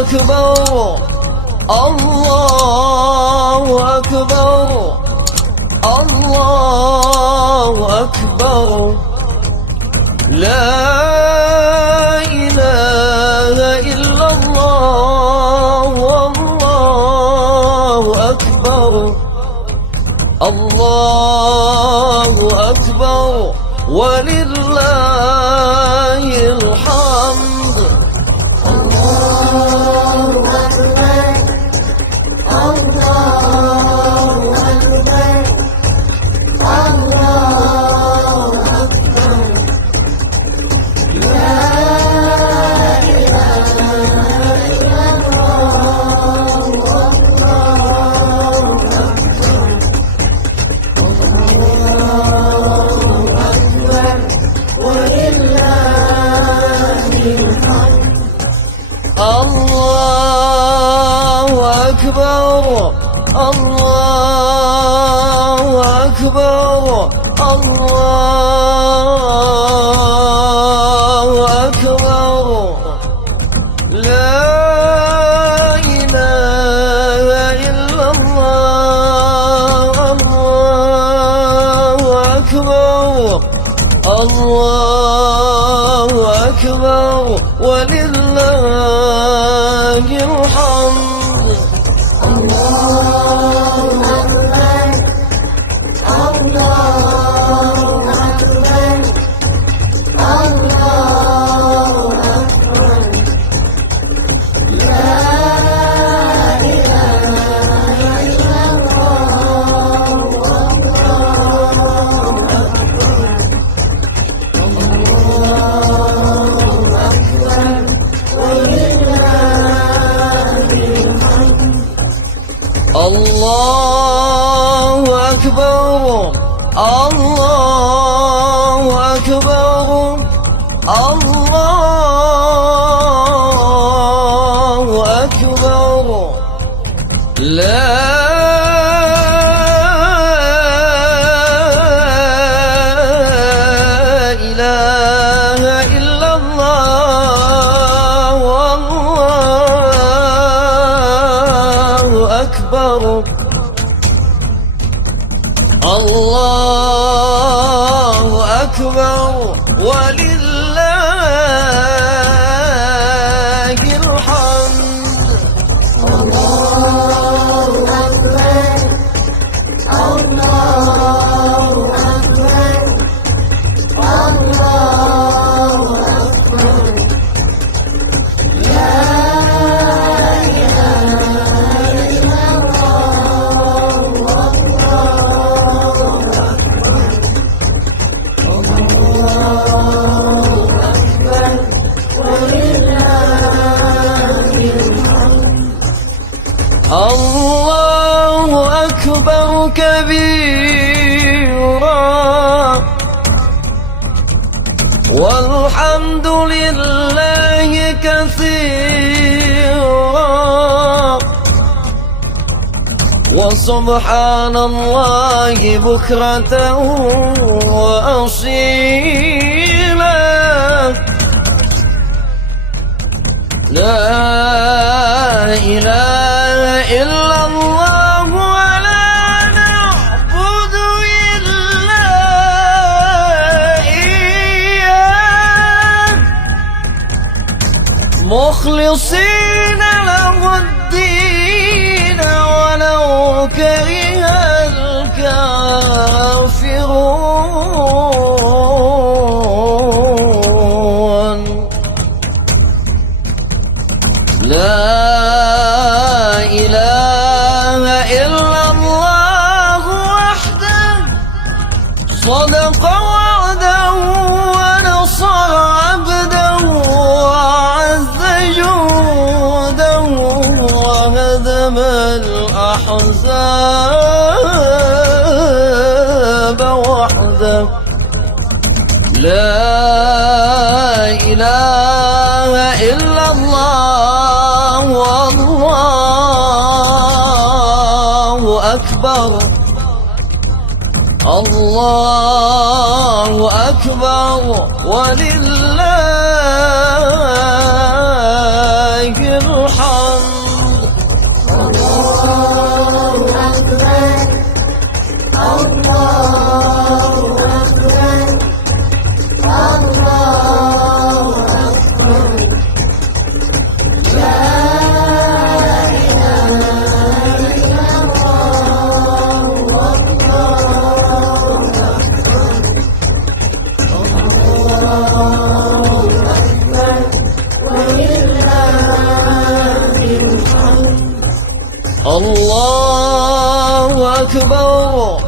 أكبر الله أكبر الله أكبر لا إله إلا الله والله أكبر الله أكبر ولله الحمد الله أكبر الله أكبر الله أكبر لا إله إلا الله والله أكبر الله أكبر ولله الحمد الله أكبر الله أكبر الله أكبر لا إله إلا الله الله أكبر الله أكبر ولله الحمد الله أكبر الله أكبر الله أكبر لا إله إلا الله والله أكبر الله أكبر ولله الحمد الله أكبر الله أكبر الله أكبر لا إله إلا الله والله أكبر الله أكبر ولله الحمد الله أكبر الله أكبر الله أكبر لا إله إلا الله والله أكبر الله أكبر ولله الحمد الله أكبر كبيرا والحمد لله كثيرا وسبحان الله بكرة وأصيلا لا إله إلا الله ولا نعبد إلا إياه مخلصين له الدين ولو كره الكافرون لا إله إلا الله وحده صدق وعده ونصر عبده وأعز جوده وهدم الأحزاب وحده لا إله إلا الله والله أكبر الله أكبر ولله الحمد. أكبر